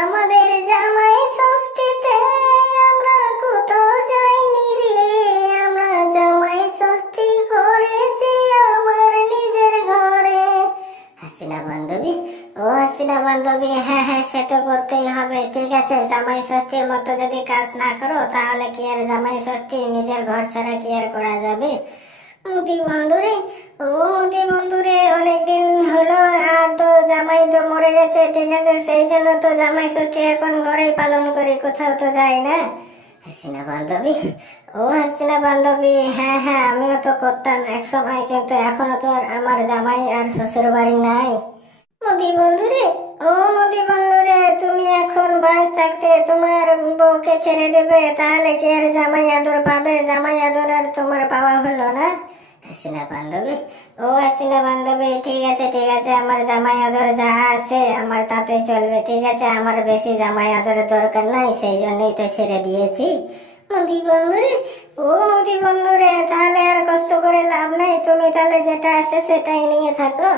আমাদের জামাই ষষ্ঠীতে আমরা কোথাও যাইনি রে, আমরা জামাই ষষ্ঠী করেছি আমার নিজের ঘরে। হাসিনা বান্ধবী, ও হাসিনা বান্ধবী, হ্যাঁ হ্যাঁ সে তো করতেই হবে। ঠিক আছে, জামাই ষষ্ঠীর মতো যদি কাজ না করো তাহলে কি আর জামাই ষষ্ঠী নিজের ঘর ছাড়া কি আর করা যাবে? মোদি বন্ধুরে, ও মোদি বন্ধুরে, অনেকদিন হলো আর তো জামাই তো মরে গেছে। ঠিক আছে, সেই জন্য তো জামাই ষষ্ঠী এখন ঘরেই পালন করি, কোথাও তো যাই না। হাসিনা বান্ধবী, ও হাসিনা বান্ধবী, হ্যাঁ হ্যাঁ আমিও তো করতাম এক সময়, কিন্তু এখনো তো আর আমার জামাই আর শ্বশুর বাড়ি নাই। মোদি বন্ধুরে, ও মোদি বন্ধুরে, তুমি এখন বয়স থাকতে তোমার বউকে ছেড়ে দেবে, তাহলে কি আর জামাই আদর পাবে? জামাই আদর আর তোমার পাওয়া হলো না। হাসিনা বান্ধবী, ও হাসিনা বান্ধবী, ঠিক আছে ঠিক আছে, আমার জামাই আদর যা আছে আমার তাতে চলবে। ঠিক আছে, আমার বেশি জামাই আদরের দরকার নাই, সেই জন্যই তো ছেড়ে দিয়েছি। মোদি বন্ধুরে, ও মোদি বন্ধুরে, তাহলে আর কষ্ট করে লাভ নাই, তুমি তাহলে যেটা আছে সেটাই নিয়ে থাকো।